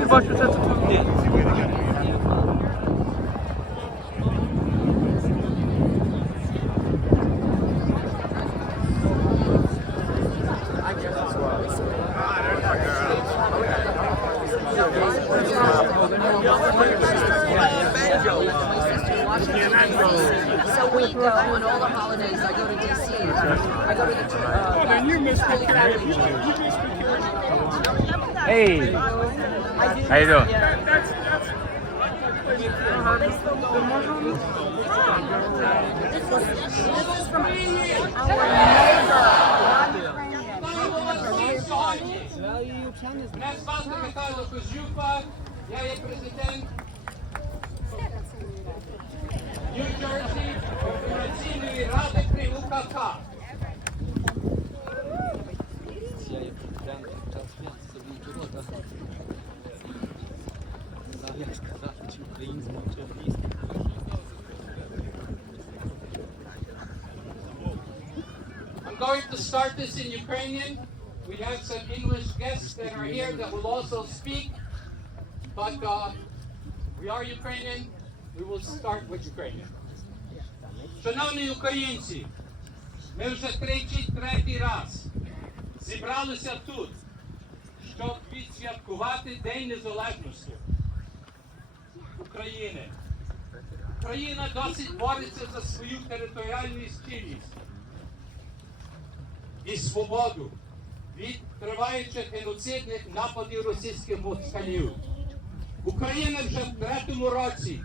Я бачу, це тут є. So we go on all the holidays. I go to DC. I go to the. Oh, then you must be carried. You must be carried. Hey, how you doing? That's This is from our neighbor. Мене звати Михайло Козюка, я є президент Нью-Джерсі Координаційної ради при УКК. I'm going to start this in Ukrainian. We have some English guests that are here that will also speak, but we are Ukrainian. We will start with Ukrainian. Шановні українці, ми вже третій раз зібралися тут, щоб відсвяткувати День Незалежності України. Україна досить бореться за свою територіальну цілісність і свободу від триваючих геноцидних нападів російських москалів. Україна вже в третьому році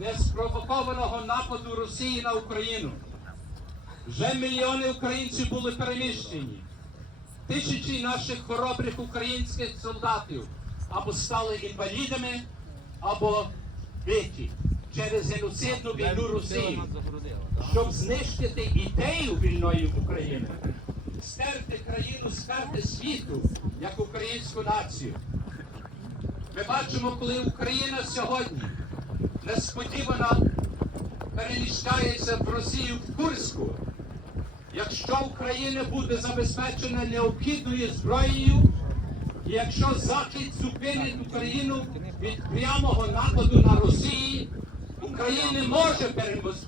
неспровокованого нападу Росії на Україну. Вже мільйони українців були переміщені. Тисячі наших хоробрих українських солдатів або стали інвалідами, або биті через геноцидну війну Росії, щоб знищити ідею вільної України, стерти країну з карти світу, як українську націю. Ми бачимо, коли Україна сьогодні несподівано переміщається в Росію в Курську. Якщо Україна буде забезпечена необхідною зброєю, і якщо Захід зупинить Україну від прямого нападу на Росію, Україна може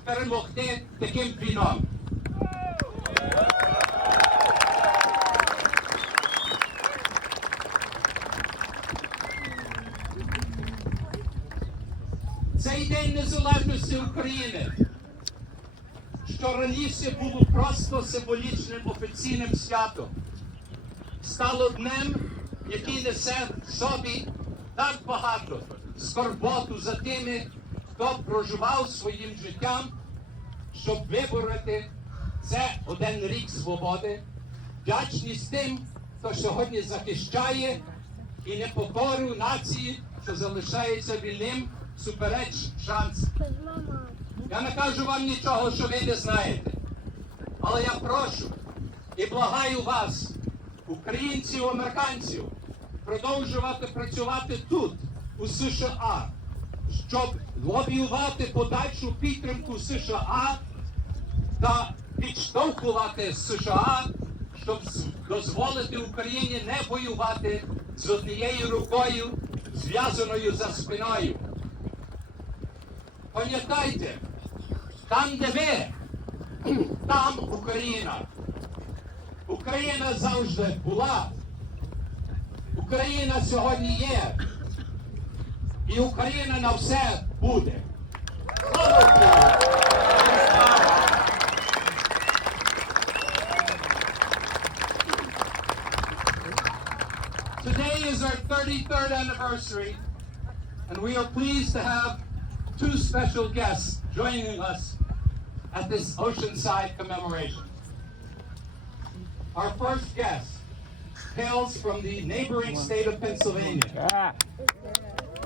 перемогти таким війном. Цей День Незалежності України, що раніше було просто символічним офіційним святом, стало днем, який несе в собі так багато скорботу за тими, хто проживав своїм життям, щоб вибороти це один рік свободи, вдячність тим, хто сьогодні захищає і непокору нації, що залишається вільним, супереч шанс. Я не кажу вам нічого, що ви не знаєте. Але я прошу і благаю вас, українців, американців, продовжувати працювати тут, у США, щоб лобіювати подальшу підтримку США та підштовхувати США, щоб дозволити Україні не воювати з однією рукою зв'язаною за спиною. Пам'ятайте, там, де ви, там Україна. Україна завжди була. Україна сьогодні є. І Україна на все буде. Слава Україні! Today is our 33rd anniversary, and we are pleased to have two special guests joining us at this Oceanside commemoration. Our first guest hails from the neighboring state of Pennsylvania,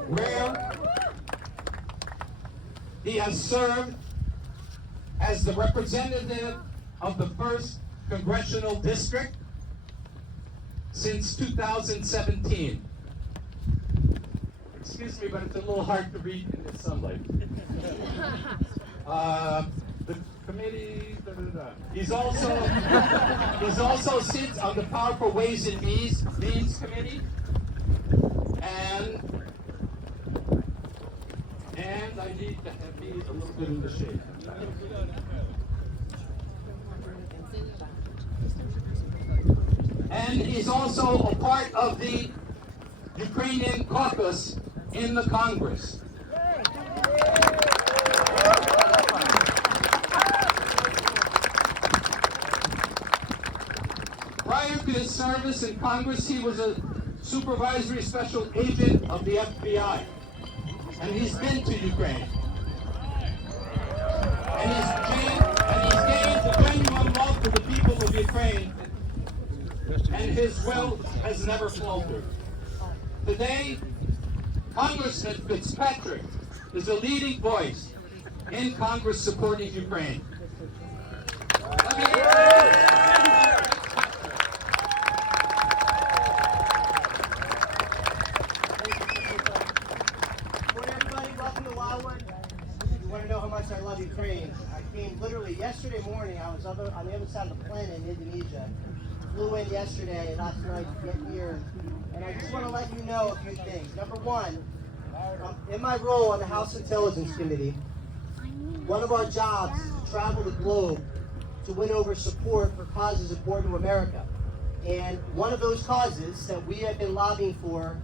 where he has served as the representative of the 1st Congressional District since 2017. Excuse me, but it's a little hard to read in this sunlight. The committee, He's also sits on the Powerful Ways and Means Committee, and I need to have these a little bit in the shade. And he's also a part of the Ukrainian caucus in the Congress. Prior to his service in Congress, he was a supervisory special agent of the FBI. And he's been to Ukraine. And he's gained a genuine love for the people of Ukraine. And his will has never faltered. Today, Congressman Fitzpatrick is a leading voice in Congress supporting Ukraine. Let me Morning, everybody. Welcome to Wildwood. You want to know how much I love Ukraine? I came literally yesterday morning. I was on the other side of the planet in Indonesia. Flew in yesterday and last night to get here. And I just want to let you know a few things. Number one, in my role on the House Intelligence Committee, one of our jobs is to travel the globe to win over support for causes important to America. And one of those causes that we have been lobbying for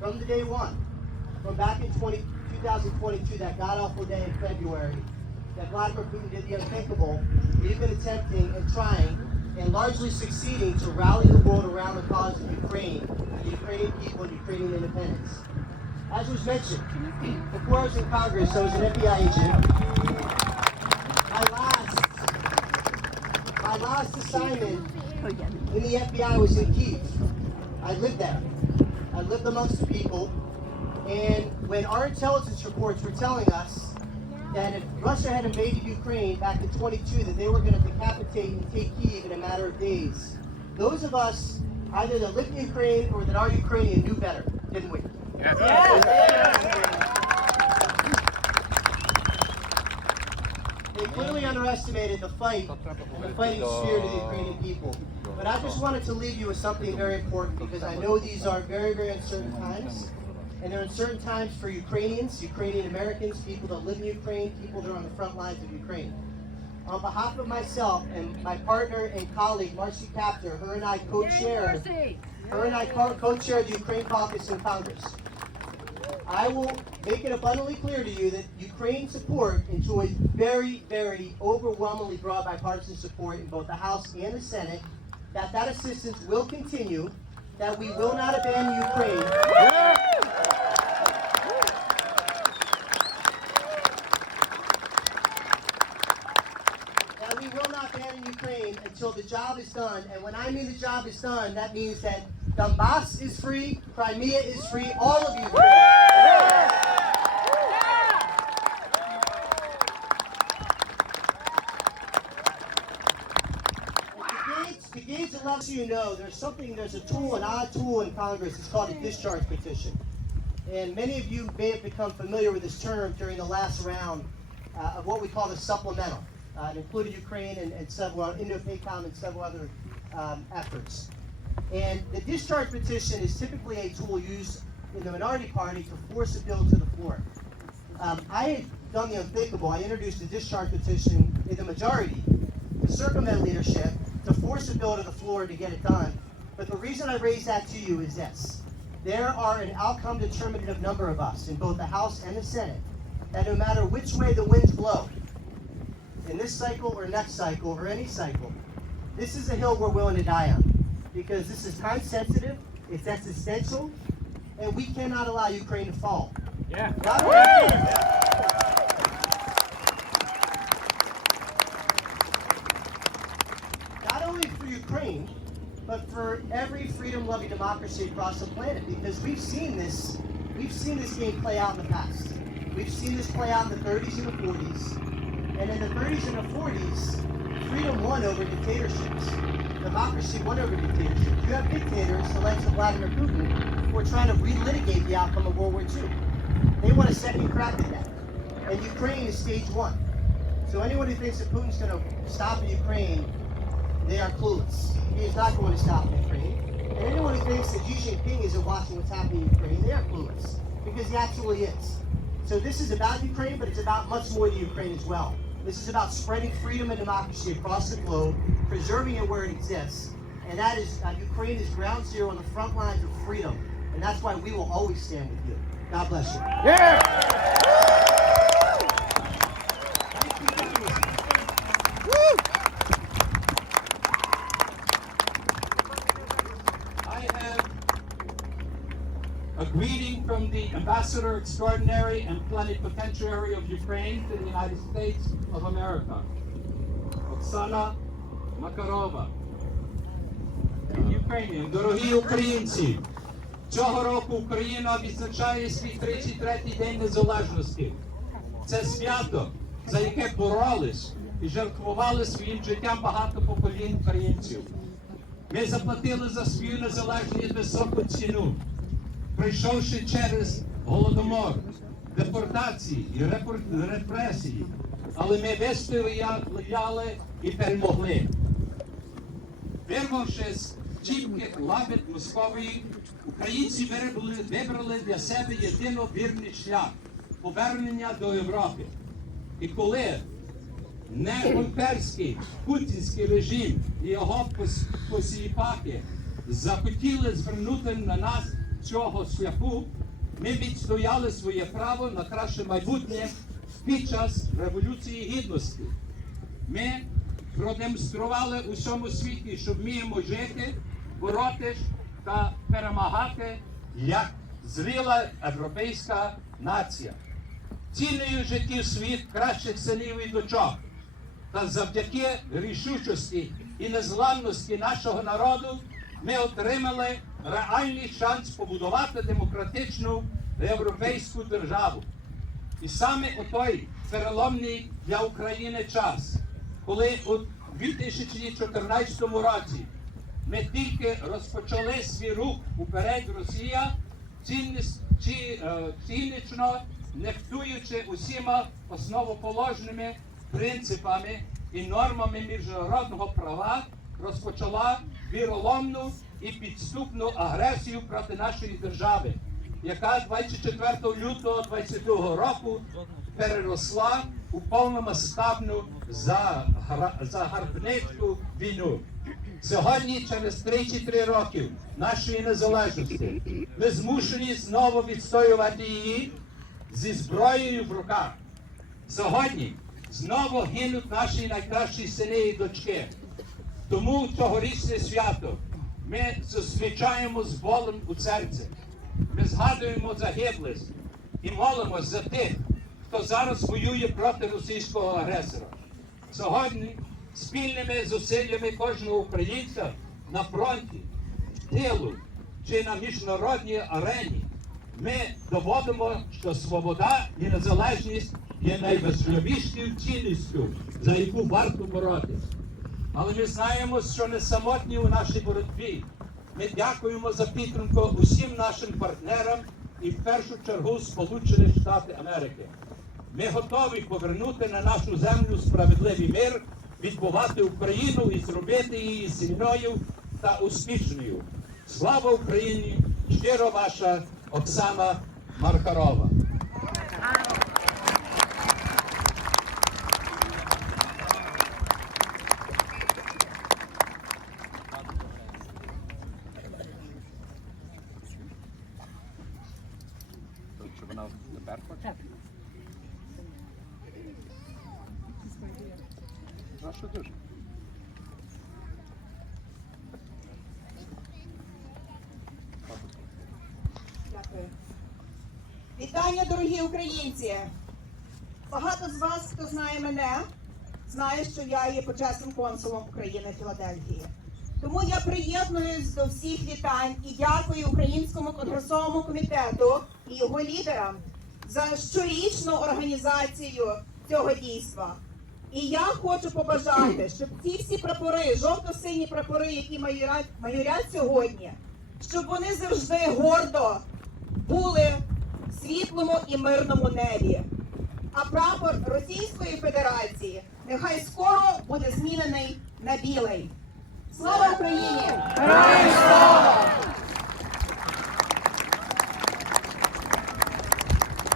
from the day one, from back in 2022, that god-awful day in February, that Vladimir Putin did the unthinkable, we've been attempting and trying and largely succeeding to rally the world around the cause of Ukraine, the Ukrainian people, and Ukrainian independence. As was mentioned, before I was in Congress, I was an FBI agent. My last assignment in the FBI was in Kyiv. I lived there. I lived amongst the people. And when our intelligence reports were telling us that if Russia had invaded Ukraine back in 22, that they were going to decapitate and take Kyiv in a matter of days, those of us, either that lived in Ukraine or that are Ukrainian, knew better, didn't we? Yes. They clearly underestimated the fight and the fighting spirit of the Ukrainian people. But I just wanted to leave you with something very important, because I know these are very, very uncertain times. And they're uncertain times for Ukrainians, Ukrainian-Americans, people that live in Ukraine, people that are on the front lines of Ukraine. On behalf of myself and my partner and colleague, Marcy Kaptur, her and I co-chair the Ukraine caucus in Congress. I will make it abundantly clear to you that Ukraine support enjoys very, very overwhelmingly broad bipartisan support in both the House and the Senate, that assistance will continue, that we will not abandon Ukraine. That we will not abandon Ukraine until the job is done. And when I mean the job is done, that means that Donbass is free, Crimea is free, all of Ukraine. The gates that lets you know there's a tool, an odd tool in Congress. It's called a discharge petition. And many of you may have become familiar with this term during the last round of what we call the supplemental. It included Ukraine and several, Indo-PACOM and several other efforts. And the discharge petition is typically a tool used in the minority party to force a bill to the floor. I had done the unthinkable. I introduced a discharge petition in the majority to circumvent leadership, to force a bill to the floor to get it done. But the reason I raise that to you is this. There are an outcome determinative number of us in both the House and the Senate that no matter which way the winds blow, in this cycle or next cycle or any cycle, this is a hill we're willing to die on. Because this is time sensitive, it's existential, and we cannot allow Ukraine to fall. Yeah. Not only for Ukraine, but for every freedom-loving democracy across the planet, because we've seen this game play out in the past. We've seen this play out in the 30s and the 40s, and in the 30s and the 40s, freedom won over dictatorships. Democracy won over dictatorships. You have dictators, the likes of Vladimir Putin, who are trying to relitigate the outcome of World War II. They want a second crack at that. And Ukraine is stage one. So anyone who thinks that Putin's going to stop Ukraine, they are clueless. He is not going to stop Ukraine. And anyone who thinks that Xi Jinping isn't watching what's happening in Ukraine, they are clueless. Because he absolutely is. So this is about Ukraine, but it's about much more than Ukraine as well. This is about spreading freedom and democracy across the globe, preserving it where it exists. And that is, Ukraine is ground zero on the front lines of freedom. And that's why we will always stand with you. God bless you. I have a greeting from the Ambassador Extraordinary and Plenipotentiary of Ukraine to the United States of America, Oksana Makarova. In Ukrainian. Дорогі українці, цього року Україна відзначає свій 33-й День Незалежності. Це свято, за яке боролись і жертвували своїм життям багато поколінь українців. Ми заплатили за свою незалежність високу ціну, пройшовши через голодомор, депортації і репресії. Але ми вистояли і перемогли. Вирвавши з чіпких лабет Московії, українці вибрали для себе єдино вірний шлях – повернення до Європи. І коли не імперський путінський режим і його посіпаки захотіли звернути на нас цього шляху, ми відстояли своє право на краще майбутнє під час Революції Гідності. Ми продемонстрували у всьому світі, що вміємо жити, боротись та перемагати як зріла європейська нація. Ціною життів світ кращих синів і дочок. Та завдяки рішучості і незламності нашого народу ми отримали реальний шанс побудувати демократичну європейську державу. І саме у той переломний для України час, коли у 2014 році ми тільки розпочали свій рух уперед, Росія, цінічно нехтуючи усіма основоположними принципами і нормами міжнародного права, розпочала віроломну і підступну агресію проти нашої держави, яка 24 лютого 2022 року переросла у повномасштабну загарбницьку війну. Сьогодні, через 33 роки нашої незалежності, ми змушені знову відстоювати її зі зброєю в руках. Сьогодні знову гинуть наші найкращі сини і дочки. Тому цьогорічне свято ми зустрічаємо з болем у серці. Ми згадуємо загиблих і молимось за тих, хто зараз воює проти російського агресора. Сьогодні спільними зусиллями кожного українця на фронті, в тилу чи на міжнародній арені ми доводимо, що свобода і незалежність є найважливішою цінністю, за яку варто боротися. Але ми знаємо, що не самотні у нашій боротьбі. Ми дякуємо за підтримку усім нашим партнерам і в першу чергу Сполучені Штати Америки. Ми готові повернути на нашу землю справедливий мир, відбувати Україну і зробити її сильною та успішною. Слава Україні! Щиро ваша Oksana Markarova. Дякую. Вітання, дорогі українці! Багато з вас, хто знає мене, знає, що я є почесним консулом України в Філадельфії. Тому я приєднуюсь до всіх вітань і дякую Українському конгресовому комітету і його лідерам за щорічну організацію цього дійства. І я хочу побажати, щоб ці всі прапори, жовто-сині прапори, які майорять сьогодні, щоб вони завжди гордо були в світлому і мирному небі. А прапор Російської Федерації нехай скоро буде змінений на білий. Слава Україні! Героям слава!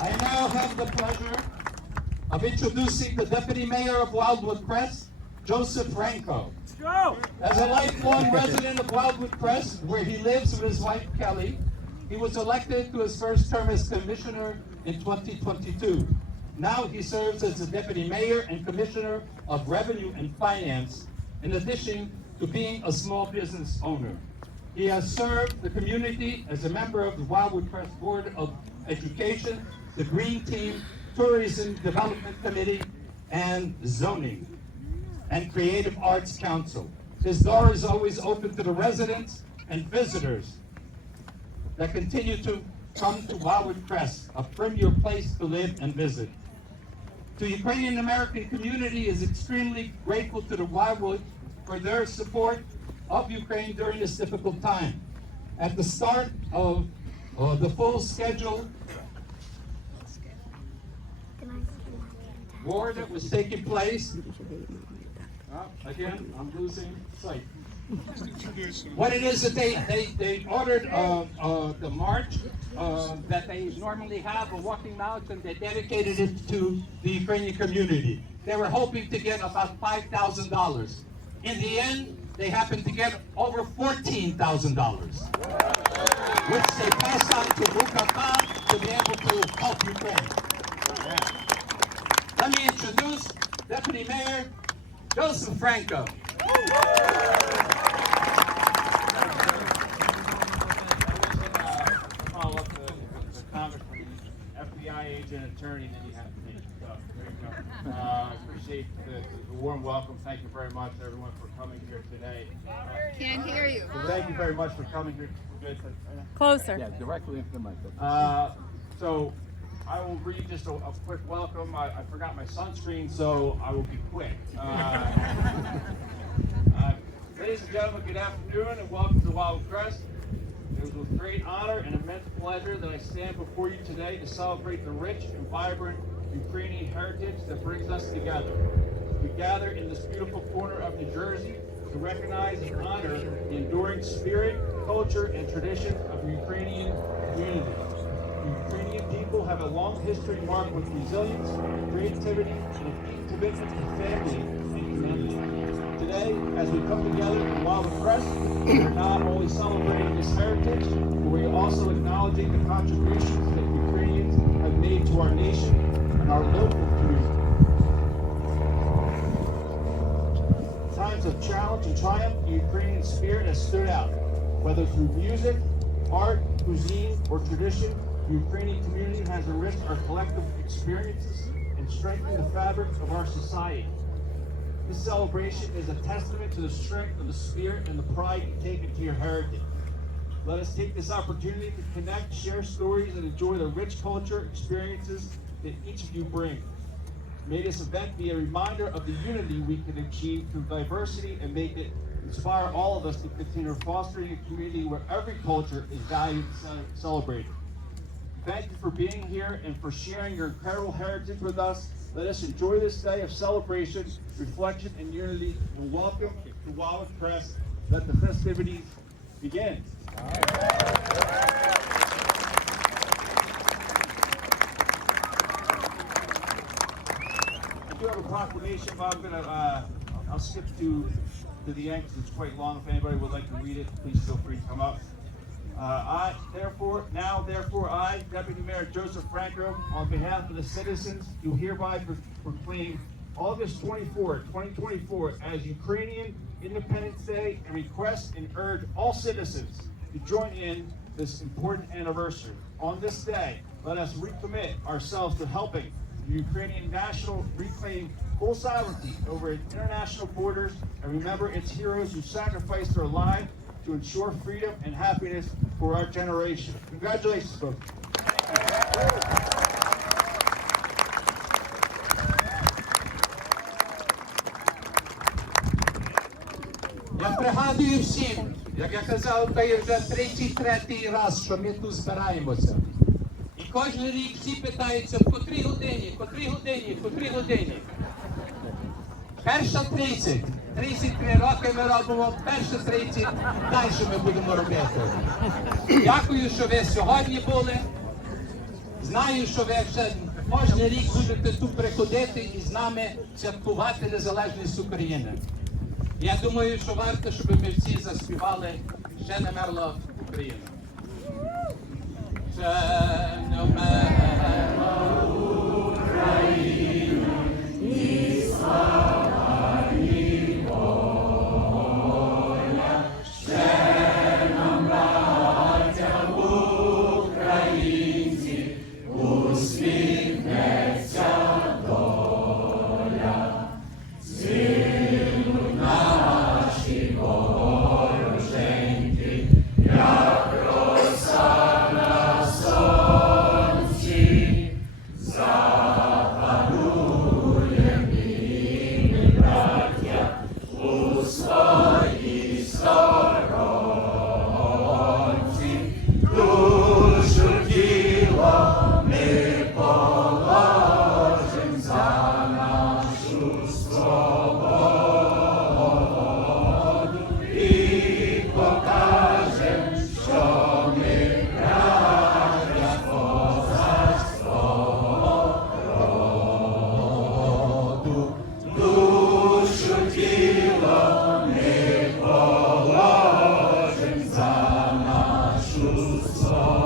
I now have the pleasure of introducing the Deputy Mayor of Wildwood, Crest, Joseph Franco. As a lifelong resident of Wildwood, Crest, where he lives with his wife Kelly, he was elected to his first term as Commissioner in 2022. Now he serves as the Deputy Mayor and Commissioner of Revenue and Finance, in addition to being a small business owner. He has served the community as a member of the Wildwood Crest Board of Education, the Green Team, Tourism Development Committee, and Zoning, and Creative Arts Council. His door is always open to the residents and visitors that continue to come to Wildwood Crest, a premier place to live and visit. The Ukrainian-American community is extremely grateful to the Wildwood for their support of Ukraine during this difficult time. At the start of the full schedule war that was taking place, again, I'm losing sight. What it is that they ordered the march that they normally have, a walking march, and they dedicated it to the Ukrainian community. They were hoping to get about $5,000. In the end, they happened to get over $14,000, which they passed on to Bukaka to be able to help Ukraine. Let me introduce Deputy Mayor Joseph Franco. Follow up the congressman, FBI agent, attorney that you have to meet. So, there you go. I appreciate the warm welcome. Thank you very much, everyone, for coming here today. Can't hear you. So thank you very much for coming here. Closer. Yeah, directly into the microphone. So I will read just a quick welcome. I forgot my sunscreen, so I will be quick. Ladies and gentlemen, good afternoon and welcome to Wildwood Crest. It is with great honor and immense pleasure that I stand before you today to celebrate the rich and vibrant Ukrainian heritage that brings us together. We gather in this beautiful corner of New Jersey to recognize and honor the enduring spirit, culture, and tradition of the Ukrainian community. The Ukrainian people have a long history marked with resilience, creativity, and a deep commitment to family and community. Today, as we come together in Wildwood Crest, we are not only celebrating this heritage, but we are also acknowledging the contributions that Ukrainians have made to our nation and our local community. In times of challenge and triumph, the Ukrainian spirit has stood out. Whether through music, art, cuisine, or tradition, the Ukrainian community has enriched our collective experiences and strengthened the fabric of our society. This celebration is a testament to the strength of the spirit and the pride you take into your heritage. Let us take this opportunity to connect, share stories, and enjoy the rich culture experiences that each of you bring. May this event be a reminder of the unity we can achieve through diversity and make it inspire all of us to continue fostering a community where every culture is valued and celebrated. Thank you for being here and for sharing your incredible heritage with us. Let us enjoy this day of celebration, reflection, and unity, and welcome to Wildwood Crest. Let the festivities begin. do have a proclamation, but I'm gonna, I'll skip to the end because it's quite long. If anybody would like to read it, please feel free to come up. Therefore, I, Deputy Mayor Joseph Franco, on behalf of the citizens, do hereby proclaim August 24, 2024 as Ukrainian Independence Day and request and urge all citizens to join in this important anniversary. On this day, let us recommit ourselves to helping the Ukrainian national reclaim full sovereignty over its international borders and remember its heroes who sacrificed their lives to ensure freedom and happiness for our generation. Congratulations, folks. Я пригадую всім, як я казав, то є вже 33-й раз, що ми тут збираємося. І кожен рік всі питаються, в котрій годині, котрій годині, котрій годині. Перша 30, 33 роки ми робимо, перша 30, далі ми будемо робити. Дякую, що ви сьогодні були. Знаю, що ви вже кожен рік будете тут приходити і з нами святкувати незалежність України. Я думаю, що варто, щоб ми всі заспівали «Ще не мерла Україна». Ще не мерла Україна, ні слава, ні воля. Ще нам, браття українці, усміхнеться доля. Згинуть наші вороженьки, як роса на сонці. Запануєм і ми, браття, у своїй сторонці. Душу тіло ми положим за нашу свободу і покажем, що ми браття козацького роду. Душу тіло ми положим за нашу свободу.